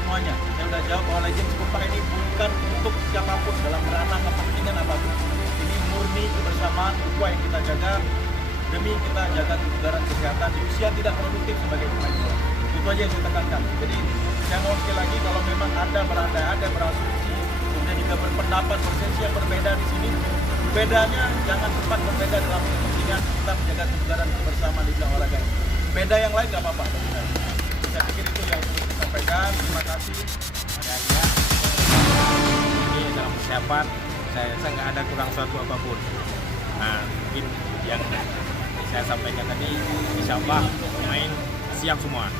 semuanya. Saya sudah jawab bahwa Legends Kompak ini bukan untuk siapapun dalam ranah kepentingan apapun. Ini murni kebersamaan ukhuwah yang kita jaga demi kita jaga kebugaran kesehatan di usia tidak produktif sebagai pemain bola. Itu aja yang saya tekankan. Jadi saya mohon sekali lagi kalau memang Anda berandai-andai berasumsi kemudian juga berpendapat persepsi yang berbeda di sini, bedanya jangan sempat berbeda dalam kepentingan kita menjaga kebugaran kebersamaan di bidang olahraga. Beda yang lain nggak apa-apa. Saya pikir itu yang perlu disampaikan. Terima kasih. Ini dalam persiapan saya rasa nggak ada kurang suatu apapun. Nah, mungkin yang saya sampaikan tadi, insya Allah pemain siap semua.